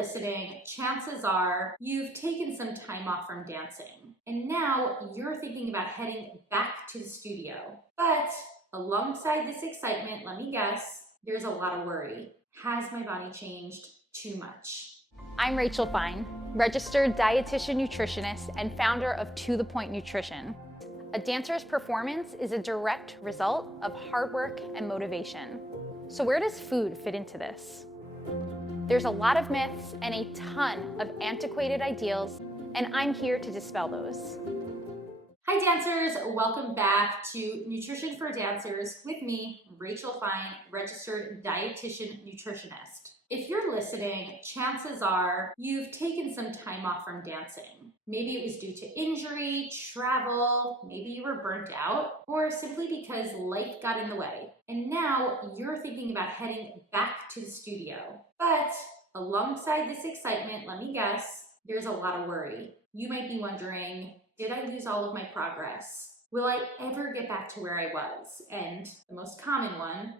listening, chances are you've taken some time off from dancing, and now you're thinking about heading back to the studio. But alongside this excitement, let me guess, there's a lot of worry. Has my body changed too much? I'm Rachel Fine, registered dietitian nutritionist and founder of To The Point Nutrition. A dancer's performance is a direct result of hard work and motivation. So where does food fit into this? There's a lot of myths and a ton of antiquated ideals, and I'm here to dispel those. Hi dancers, welcome back to Nutrition for Dancers with me, Rachel Fine, registered dietitian nutritionist. If you're listening, chances are you've taken some time off from dancing. Maybe it was due to injury, travel, maybe you were burnt out, or simply because life got in the way. And now you're thinking about heading back to the studio. But alongside this excitement, let me guess, there's a lot of worry. You might be wondering, did I lose all of my progress? Will I ever get back to where I was? And the most common one,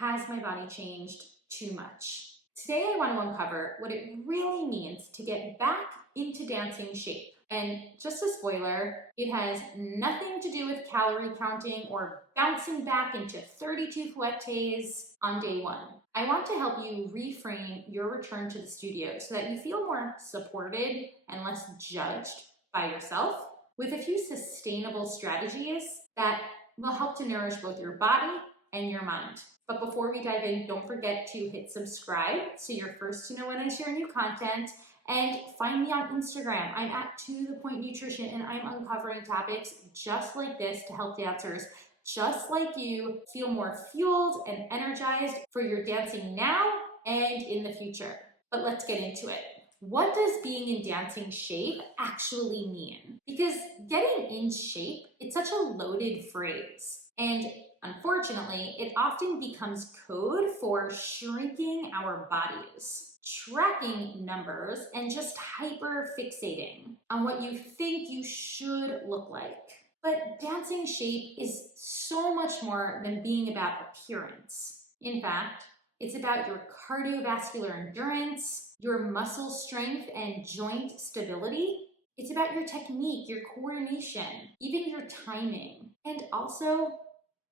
has my body changed too much? Today I want to uncover what it really means to get back into dancing shape. And just a spoiler, it has nothing to do with calorie counting or bouncing back into 32 fouettes on day one. I want to help you reframe your return to the studio so that you feel more supported and less judged by yourself, with a few sustainable strategies that will help to nourish both your body and your mind. But before we dive in, don't forget to hit subscribe so you're first to know when I share new content. And find me on Instagram. I'm at To The Point Nutrition, and I'm uncovering topics just like this to help dancers just like you feel more fueled and energized for your dancing now and in the future. But let's get into it. What does being in dancing shape actually mean? Because getting in shape, it's such a loaded phrase. And unfortunately, it often becomes code for shrinking our bodies, tracking numbers, and just hyper fixating on what you think you should look like. But dancing shape is so much more than being about appearance. In fact, it's about your cardiovascular endurance, your muscle strength and joint stability. It's about your technique, your coordination, even your timing. And also,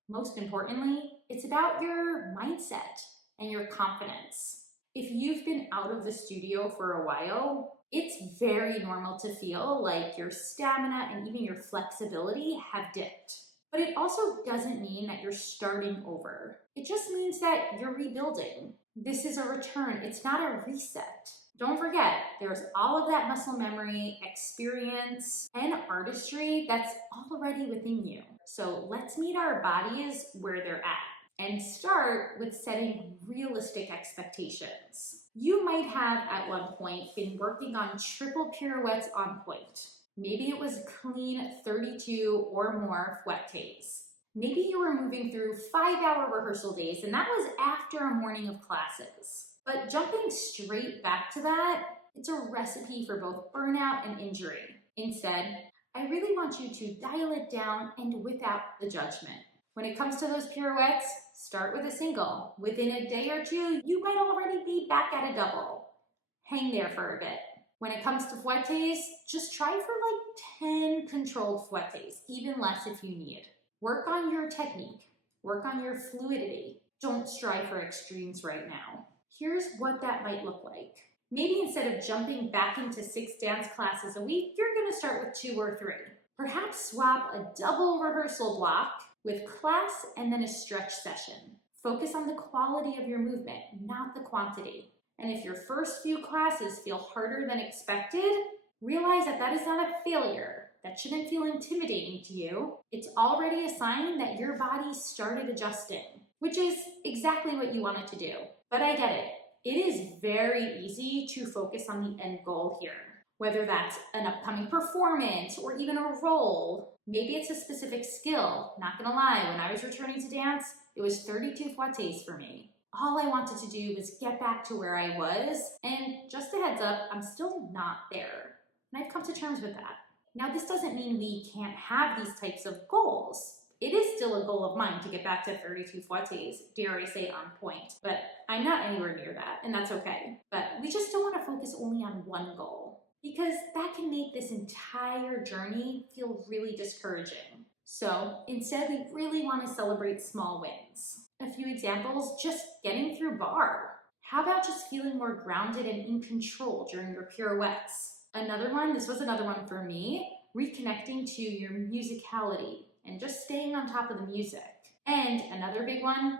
most importantly, it's about your mindset and your confidence. If you've been out of the studio for a while, it's very normal to feel like your stamina and even your flexibility have dipped. But it also doesn't mean that you're starting over. It just means that you're rebuilding. This is a return. It's not a reset. Don't forget, there's all of that muscle memory, experience, and artistry that's already within you. So let's meet our bodies where they're at and start with setting realistic expectations. You might have at one point been working on triple pirouettes on point. Maybe it was clean 32 or more fouettes. Maybe you were moving through 5-hour rehearsal days, and that was after a morning of classes. But jumping straight back to that, it's a recipe for both burnout and injury. Instead, I really want you to dial it down and without the judgment. When it comes to those pirouettes, start with a single. Within a day or two, you might already be back at a double. Hang there for a bit. When it comes to fouettes, just try for like 10 controlled fouettes, even less if you need. Work on your technique. Work on your fluidity. Don't strive for extremes right now. Here's what that might look like. Maybe instead of jumping back into 6 dance classes a week, you're gonna start with 2 or 3. Perhaps swap a double rehearsal block with class and then a stretch session. Focus on the quality of your movement, not the quantity. And if your first few classes feel harder than expected, realize that that is not a failure. That shouldn't feel intimidating to you. It's already a sign that your body started adjusting, which is exactly what you wanted to do. But I get it. It is very easy to focus on the end goal here. Whether that's an upcoming performance or even a role, maybe it's a specific skill. Not gonna lie, when I was returning to dance, it was 32 fouettes for me. All I wanted to do was get back to where I was, and just a heads up, I'm still not there. And I've come to terms with that. Now, this doesn't mean we can't have these types of goals. It is still a goal of mine to get back to 32 fouettes, dare I say on point, but I'm not anywhere near that, and that's okay. But we just don't want to focus only on one goal, because that can make this entire journey feel really discouraging. So instead, we really want to celebrate small wins. A few examples, just getting through bar. How about just feeling more grounded and in control during your pirouettes? This was another one for me, reconnecting to your musicality and just staying on top of the music. And another big one,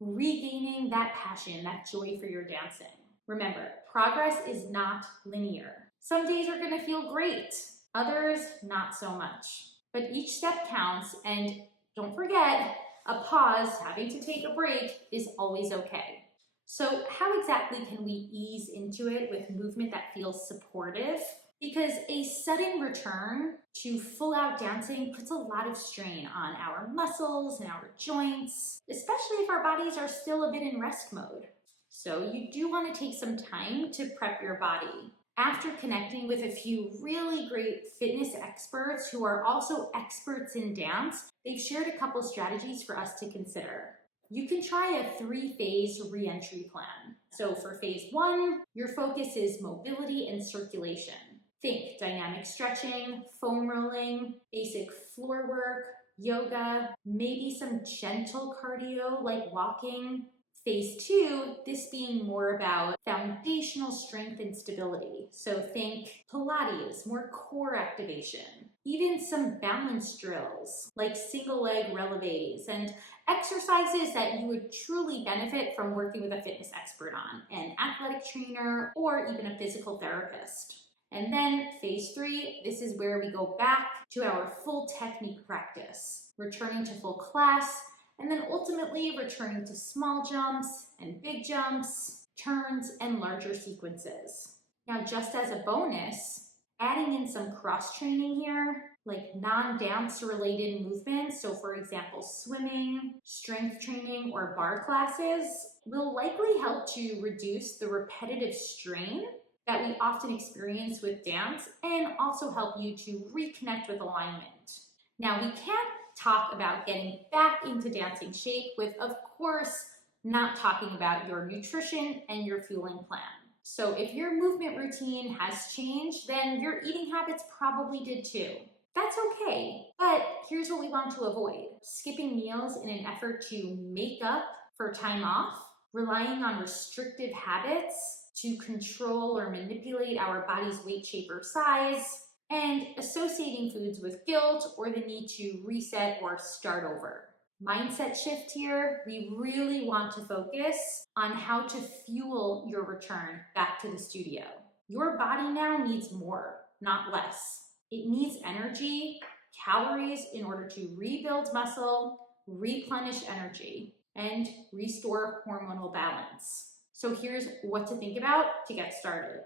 regaining that passion, that joy for your dancing. Remember, progress is not linear. Some days are going to feel great, others not so much. But each step counts, and don't forget, a pause, having to take a break, is always okay. So how exactly can we ease into it with movement that feels supportive? Because a sudden return to full-out dancing puts a lot of strain on our muscles and our joints, especially if our bodies are still a bit in rest mode. So you do want to take some time to prep your body. After connecting with a few really great fitness experts who are also experts in dance, they've shared a couple strategies for us to consider. You can try a 3-phase re-entry plan. So for phase 1, your focus is mobility and circulation. Think dynamic stretching, foam rolling, basic floor work, yoga, maybe some gentle cardio like walking. Phase 2, this being more about foundational strength and stability. So think Pilates, more core activation, even some balance drills like single leg releves and exercises that you would truly benefit from working with a fitness expert on, an athletic trainer, or even a physical therapist. And then phase 3, this is where we go back to our full technique practice, returning to full class, and then ultimately returning to small jumps and big jumps, turns, and larger sequences. Now, just as a bonus, adding in some cross-training here, like non-dance related movements, so for example, swimming, strength training, or bar classes, will likely help to reduce the repetitive strain that we often experience with dance and also help you to reconnect with alignment. Now, we can't talk about getting back into dancing shape with, of course, not talking about your nutrition and your fueling plan. So if your movement routine has changed, then your eating habits probably did too. That's okay, but here's what we want to avoid: skipping meals in an effort to make up for time off, relying on restrictive habits to control or manipulate our body's weight, shape, or size, and associating foods with guilt or the need to reset or start over. Mindset shift here, we really want to focus on how to fuel your return back to the studio. Your body now needs more, not less. It needs energy, calories in order to rebuild muscle, replenish energy, and restore hormonal balance. So here's what to think about to get started.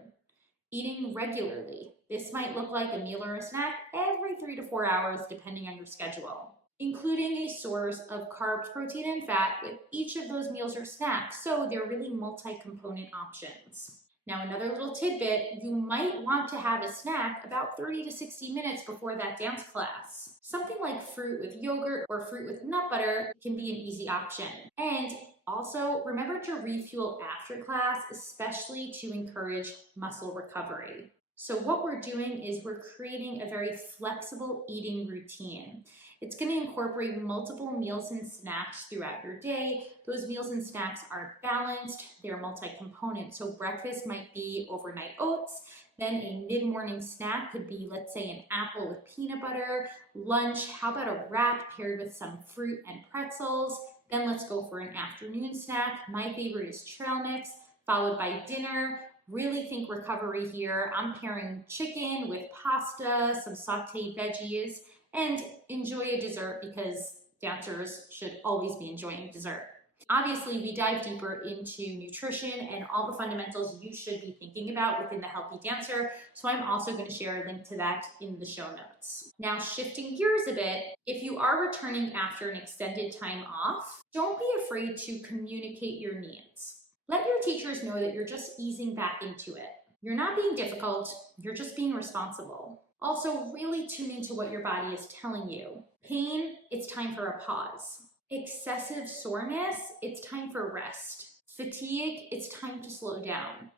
Eating regularly. This might look like a meal or a snack every 3 to 4 hours depending on your schedule, including a source of carbs, protein, and fat with each of those meals or snacks, so they're really multi-component options. Now, another little tidbit, you might want to have a snack about 30 to 60 minutes before that dance class. Something like fruit with yogurt or fruit with nut butter can be an easy option. And also, remember to refuel after class, especially to encourage muscle recovery. So what we're doing is we're creating a very flexible eating routine. It's going to incorporate multiple meals and snacks throughout your day. Those meals and snacks are balanced, they're multi-component. So breakfast might be overnight oats, then a mid-morning snack could be, let's say, an apple with peanut butter. Lunch, how about a wrap paired with some fruit and pretzels? Then let's go for an afternoon snack. My favorite is trail mix, followed by dinner. Really think recovery here. I'm pairing chicken with pasta, some sauteed veggies, and enjoy a dessert because dancers should always be enjoying dessert. Obviously, we dive deeper into nutrition and all the fundamentals you should be thinking about within the Healthy Dancer, so I'm also going to share a link to that in the show notes. Now, shifting gears a bit, if you are returning after an extended time off, don't be afraid to communicate your needs. Let your teachers know that you're just easing back into it. You're not being difficult, you're just being responsible. Also, really tune into what your body is telling you. Pain, it's time for a pause. Excessive soreness, it's time for rest. Fatigue, it's time to slow down.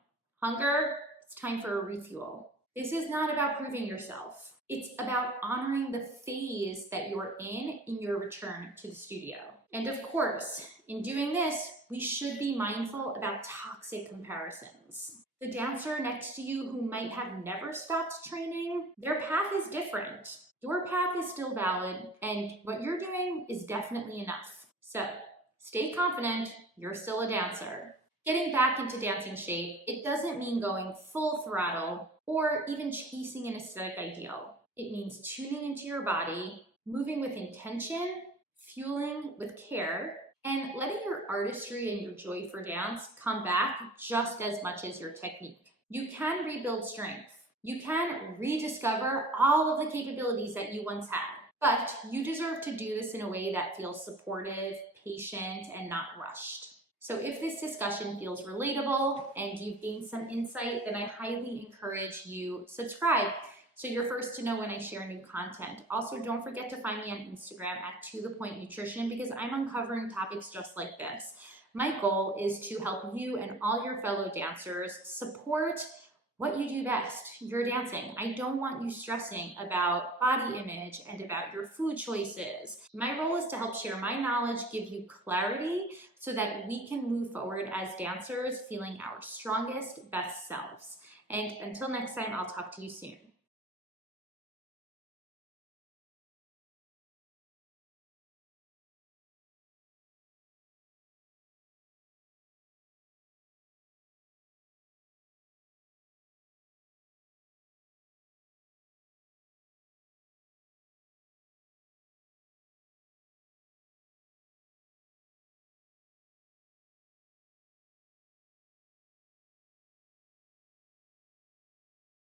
Hunger, it's time for a refuel. This is not about proving yourself. It's about honoring the phase that you're in your return to the studio. And of course, in doing this, we should be mindful about toxic comparisons. The dancer next to you who might have never stopped training, their path is different. Your path is still valid, and what you're doing is definitely enough. So, stay confident, you're still a dancer. Getting back into dancing shape, it doesn't mean going full throttle or even chasing an aesthetic ideal. It means tuning into your body, moving with intention, fueling with care, and letting your artistry and your joy for dance come back just as much as your technique. You can rebuild strength. You can rediscover all of the capabilities that you once had, but you deserve to do this in a way that feels supportive, patient, and not rushed. So if this discussion feels relatable and you've gained some insight, then I highly encourage you subscribe so you're first to know when I share new content. Also, don't forget to find me on Instagram at @ToThePointNutrition because I'm uncovering topics just like this. My goal is to help you and all your fellow dancers support what you do best, your dancing. I don't want you stressing about body image and about your food choices. My role is to help share my knowledge, give you clarity so that we can move forward as dancers feeling our strongest, best selves. And until next time, I'll talk to you soon.